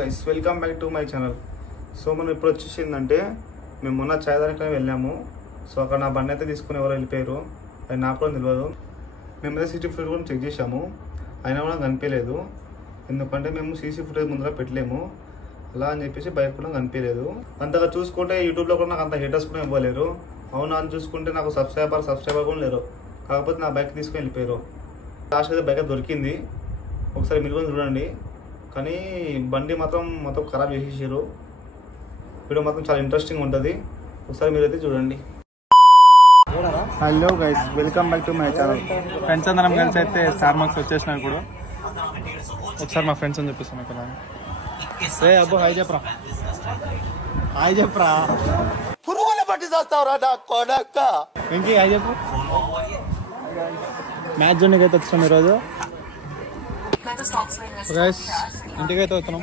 Guys welcome back to my channel. So మనం ఇప్పుడు వచ్చేసిందంటే మేము మొన్న చాయ్ తాగడానికి వెళ్ళాము. సో అక్కడ నా బండి అయితే తీసుకుని ఎవరు వెళ్ళిపోయారు, అది నాకు కూడా తెలియదు. మేమైతే సీసీ ఫుటేజ్ కూడా చెక్ చేసాము, అయినా కూడా కనిపించలేదు. ఎందుకంటే మేము సీసీ ఫుటేజ్ ముందర పెట్టలేము అలా అని చెప్పేసి బైక్ కూడా కనిపించలేదు. అంతగా చూసుకుంటే యూట్యూబ్లో కూడా నాకు అంత హేటర్స్ కూడా ఇవ్వలేరు. అవునా అని చూసుకుంటే నాకు సబ్స్క్రైబర్ కూడా లేరు, కాకపోతే నా బైక్ తీసుకుని వెళ్ళిపోయారు. లాస్ట్ అయితే బైక్ దొరికింది, ఒకసారి మీరు కూడా చూడండి. కానీ బండి మొత్తం ఖరాబ్ చేసేసారు. వీడియో మాత్రం చాలా ఇంట్రెస్టింగ్ ఉంటుంది, ఒకసారి మీరైతే చూడండి. Hello guys welcome back to my channel. Friends అందరం కలిసి అయితే స్టార్ మార్క్స్ వచ్చేసినా ఇప్పుడు. ఒకసారి మా ఫ్రెండ్స్ అని చెప్పేస్తాను ఇక్కడ. ఏ అబ్బో హాయ్ చెప్పరా, హాయ్ చెప్పరా, పురుగుల పట్టి చేస్తావురా నా కొడక. వెంకీ హాయ్ చెప్పు. మ్యాచ్ జోన్కి అయితే వచ్చినాం ఈరోజు. గైస్ ఇంటికి అయితే వస్తున్నాం.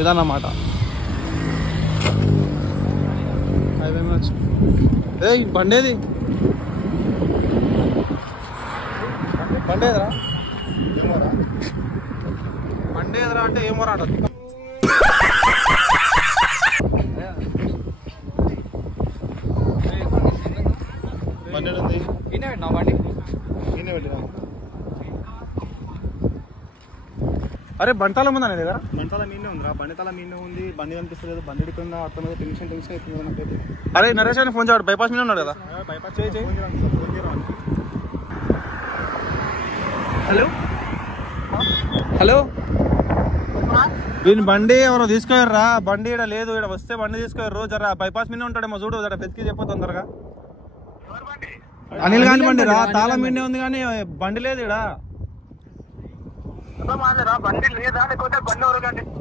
ఇదన్నమాట. ఏ బండేది బండేదిరా బండేదిరా అంటే ఏమో రాడు. బండి ఉంది, ఈయనే పెట్టినా బండి, ఈయనే పెట్టినా. అరే బంటాల ఉందా నీ దగ్గర? బంటాల మీనే ఉందిరా, బండి తల మీనే ఉంది. బండి కనిపిస్తలేదు, బండి ఎడుకుందా అర్థం మీద టెన్షన్ అవుతుంది నాకైతే. అరే నరేష్ అని ఫోన్ చేయడు, బైపాస్ మీద ఉన్నాడు కదా. బైపాస్ చేయి. హలో హలో, వీని బండి ఎవరో తీసుకెళ్ళరా, బండి ఇక్కడ లేదు, ఇక్కడ వస్తే బండి తీసుకెళ్ళరు. జర బైపాస్ మీద ఉంటాడేమో చూడు, జర వెతికి చెప్పు తొందరగా. అనిల్ గాని బండి రా, తాళం మీనే ఉంది కానీ బండి లేదు ఇక్కడ.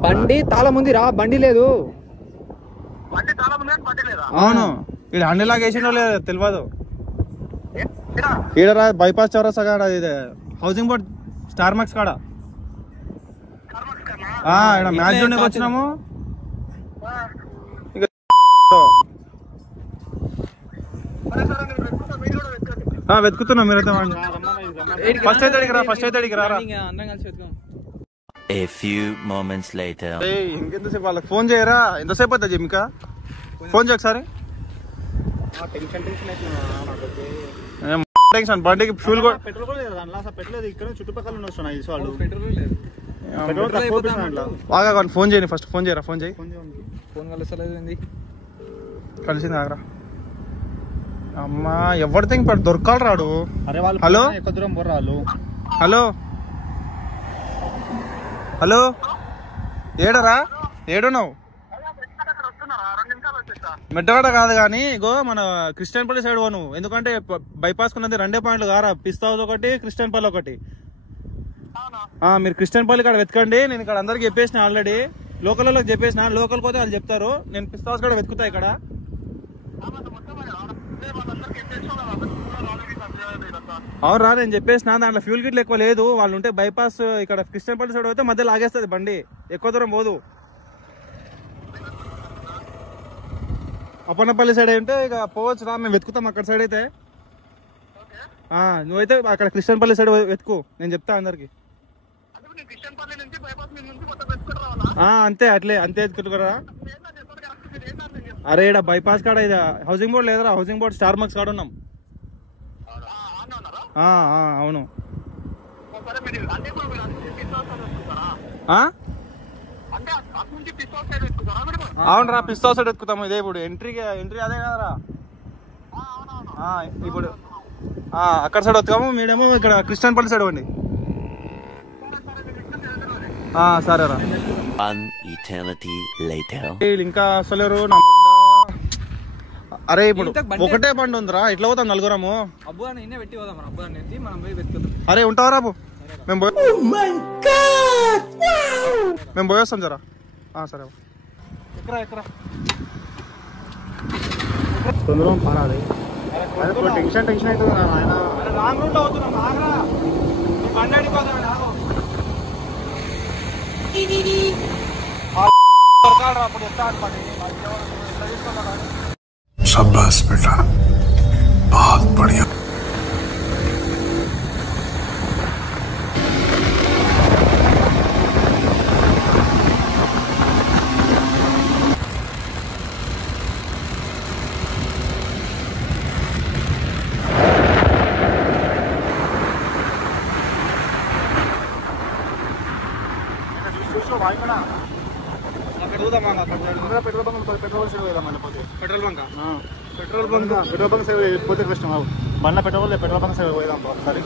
బండి తాళం ఉంది రా, బండి లేదు. అవును, ఇక్కడ హండి లాగా వేసిండో లేదు తెలియదు. ఈడ రా బైపాస్ చౌరస్తా కాడ, ఇది హౌసింగ్ బోర్డ్ స్టార్ మార్క్స్ కాడ. ఇక్కడ మ్యాచ్ జోన్కి వచ్చినాము. వెతుకుతున్నాం, మీరైతే ఫస్ట్ అయితే అడిగిరా, అందరం కలిసి వెతుకాం. A few moments later. ఇంకెంతసేపు వాళ్ళకి ఫోన్ చేయరా, ఎంతసేపు అవుతుంది ఇంకా? ఫోన్ చేయ ఒకసారి. టెన్షన్ బండికి ఫ్యూల్ కూడా పెట్రోల్ కూడా లేదు దాంట్లో, అసలు పెట్రోల్ ఇక్కడ చుట్టుపక్కల ఉన్నాయి వాళ్ళు. బాగా ఫోన్ చేయని, ఫస్ట్ ఫోన్ చేయరా, ఫోన్ చేయి. ఫోన్ కలుస్తలేదు, కలిసింది ఆగరా. అమ్మా ఎవరితో ఇప్పుడు దొరకాలి రాడు. అరే వాళ్ళు హలో ఎక్కువ దూరం బొర్రాలు. Hello hello, ఏడరా, ఏడున్నావు? మెట్టగడ కాదు కానీ ఇగో మన క్రిస్టియన్పల్లి సైడ్ పోను, ఎందుకంటే బైపాస్ కున్నది 2 పాయింట్లు కారా, పిస్తా హౌస్ ఒకటి, క్రిస్టియన్పల్లి ఒకటి. మీరు క్రిస్టియన్పల్లి కాడ వెతకండి. నేను ఇక్కడ అందరికి చెప్పేసిన ఆల్రెడీ, లోకల్ వాళ్ళకి చెప్పేసిన. లోకల్ పోతే వాళ్ళు చెప్తారు, నేను పిస్తా హౌస్ కాడ వెతుకుతా ఇక్కడ. అవునరా నేను చెప్పేసిన, దాంట్లో ఫ్యూల్ కిట్లు ఎక్కువ లేదు. వాళ్ళు ఉంటే బైపాస్ ఇక్కడ క్రిస్టియన్పల్లి సైడ్ అయితే మధ్యలో ఆగేస్తుంది బండి, ఎక్కువ దూరం పోదు. అప్పన్నపల్లి సైడ్ అయితే ఇక పోవచ్చు రా, మేము వెతుకుతాం అక్కడ సైడ్ అయితే. నువ్వైతే అక్కడ క్రిస్టియన్పల్లి సైడ్ వెతుకు, నేను చెప్తా అందరికి. అంతే అంతే వెతుకురా. అరే ఇక్కడ బైపాస్ కాడ ఇది హౌసింగ్ బోర్డ్ లేదురా, హౌసింగ్ బోర్డ్ స్టార్ మార్క్స్ కాడ ఉన్నాం. అవును. అవునరా పిస్తా సైడ్ ఎత్తుకుతాము, ఇదే ఇప్పుడు ఎంట్రీ అదే కదరా. ఇప్పుడు అక్కడ సైడ్ వస్తాము, మీరేమో ఇక్కడ క్రిస్టియన్పల్లి సైడ్ ఇవ్వండి. సరేరా. ఇంకా అసలు అరే ఇప్పుడు ఒకటే బండి ఉందిరా, ఇట్లా పోతాం నలుగురము. అరే ఉంటావా రాబు, మేము పోయేస్తాం జరా. సరే ఎక్కరా తొందరగా పారాలి, టెన్షన్ అవుతుంది. రాంగ్ రూట్ అవుతున్నాం, బండి అడిపోతాం. शाबाश बेटा, बहुत बढ़िया। పెట్రోల్ బంక్ పెట్రోల్ సేవ్ కదా మళ్ళీ పోతే petrol bunk petrol bunk save పోతే కష్టం బండ్ల పెట్రోల్ బంక్ సేవ్ పోయేదాం ఒకసారి.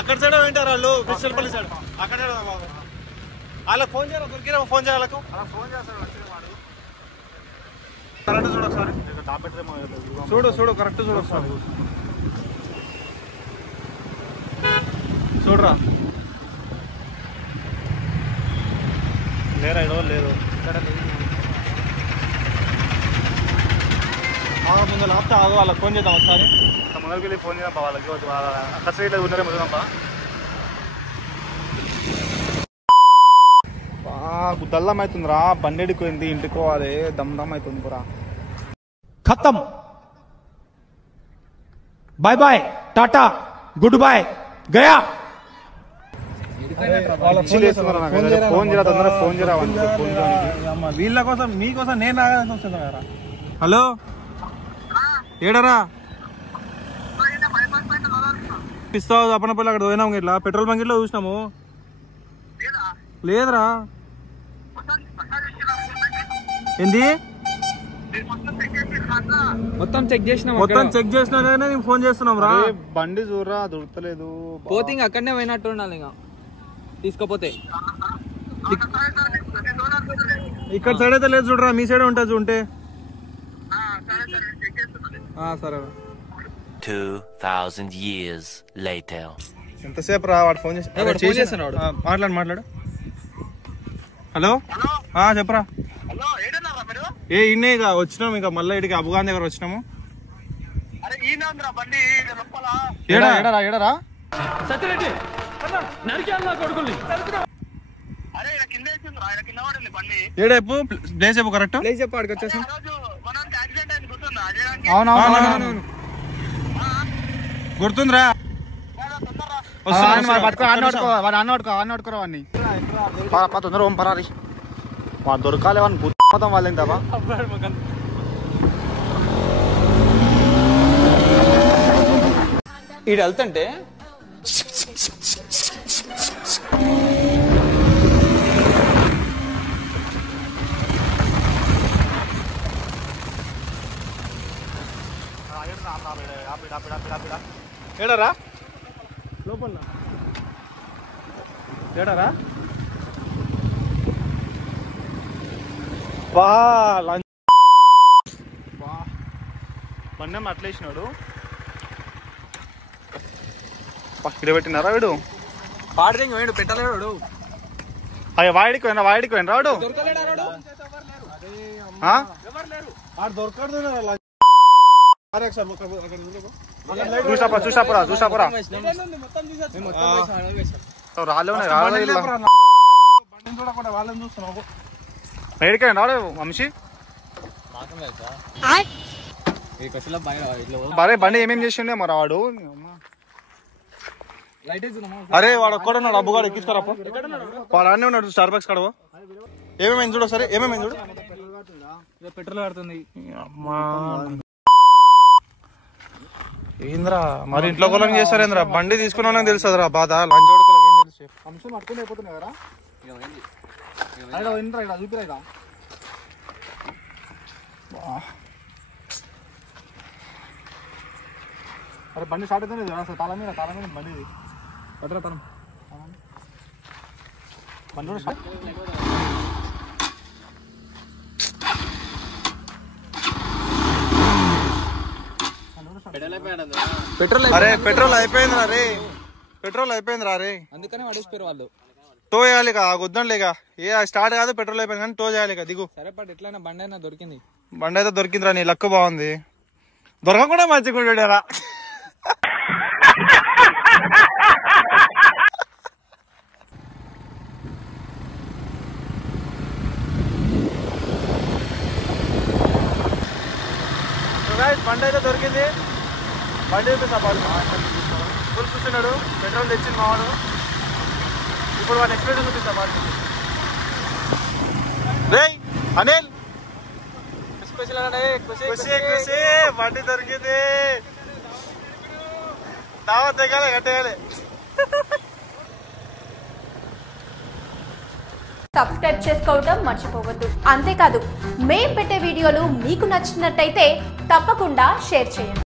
అక్కడ సైడ్ వింటారు వాళ్ళు కృష్ణపల్లి సైడ్ అక్కడ వాళ్ళకి ఫోన్ చేయాలి దొరికిరా ఫోన్ చేయాలి కరెక్ట్ చూడు ఒకసారి చూడు కరెక్ట్ చూడు ఒకసారి చూడరా లేరా ఇడవ లేదు ముందు లాప్తా వాళ్ళకి ఫోన్ చేద్దాం ఒకసారి ముందరికి వెళ్ళి ఫోన్ చేద్దాం వాళ్ళకి అక్కడ సైడ్ ఉన్నారే ముందుదాంపా దల్లం అవుతుందిరా బండి ఎడిపోయింది ఇంటికి పోవాలి దమ్ అవుతుంది పురా खत्म bye bye tata good bye गया ఫోన్ చేయరా తొందరగా ఫోన్ చేయరా వీళ్ళ కోసం మీకోసం నేను ఆగాల్సి వస్తుంది కదా. హలో ఏడరా ఇస్తావు అప్పనపల్లి అక్కడ పోయినాము ఇట్లా పెట్రోల్ బంక్ ఇట్లా చూసినాము లేదురా ఏంది మొత్తం చెక్ చేసినా కానీ నేను ఫోన్ చేస్తున్నాం రా బండి చూడరా దొరకలేదు పోతే ఇంకా అక్కడనే పోయినట్టు ఉండాలి ఇంకా తీసుకోపోతే ఇక్కడ సైడ్ అయితే లేదు చూడరా మీ సైడ్ ఉంటుంది ఉంటే సరే 2000 years later. ఎంతసేపు రా వాడు ఫోన్ చేసి మాట్లాడు హలో చెప్పరా ఏ ఇన్నే ఇక వచ్చినాము ఇక మళ్ళీ ఇటుకి అబుగాన్ దగ్గర వచ్చినాము ఏడరా ఏడేపు ప్లేస్ చెప్పు కరెక్ట్ చెప్పు అక్కడికి వచ్చేసాం అవునవును గుర్తుందిరా అన్నోడుకోరా వాడిని తొందర ఓం పరారి వాడు దొరకాలి వాడిని గుర్తం వాళ్ళేం తప్ప ఈడు వెళ్తుంటే ఏడరా లోపల ఏడరా బండి అట్లా వేసినాడు ఇక్కడ పెట్టినారా వీడు పాడదేంగి వేడు పెట్టలేడు అయ్యా వాడికి పోయిన రాడు చూసాపురా రాలే ఏడికైనా రాడు వంశీ అరే బండి ఏమేమి చేసిండే మరి వాడు అరే వాడు ఒక్కడున్నాడు అబ్బుగాడు ఎక్కిస్తారా వాడు అన్నీ ఉన్నాడు స్టార్ బాక్స్ కడవ ఏమేమైంది చూడు సరే ఏమేమైంది చూడు పెట్రోల్ పడుతుంది అమ్మా ఏంద్రా మరి ఇంట్లో కొలం చేస్తారేంద్రా బండి తీసుకున్నా తెలుస్తుందిరా బాధ లంచ్ అంశం పట్టుకుని అయిపోతున్నాయి కదా చూపిరా అరే బండి స్టార్ట్ అవుతుంది తాళం మీద బండి పట్టరా తనం బండి కూడా స్టార్ట్ అరే పెట్రోల్ అయిపోయిందిరా రే పెట్రోల్ అయిపోయిందిరా రే అందుకనే పడేసిపోయారు వాళ్ళు టో చేయాలి వద్దంలేక స్టార్ట్ కాదు పెట్రోల్ అయిపోయింది కానీ టో చేయాలి దిగు సరే పట్టు ఎట్లయినా బండి అయినా దొరికింది బండి అయితే దొరికిందిరా నీ లక్ బాగుంది దొరకకుండా మంచిగుండారా బండి అయితే దొరికింది. బండి చూపిస్తా పాడు. ఫుల్ కూర్చున్నాడు, పెట్రోల్ తెచ్చింది మావాడు. ఇప్పుడు వాడు ఎక్స్ప్రెషన్ చూపిస్తా పాడు. రే అనిల్, ఖుషి బండి దొరికింది. దావత్ తెగాలి కట్టేయాలి. సబ్స్క్రైబ్ చేసుకోవడం మర్చిపోవద్దు. అంతేకాదు, మేం పెట్టే వీడియోలు మీకు నచ్చినట్టయితే తప్పకుండా షేర్ చేయండి.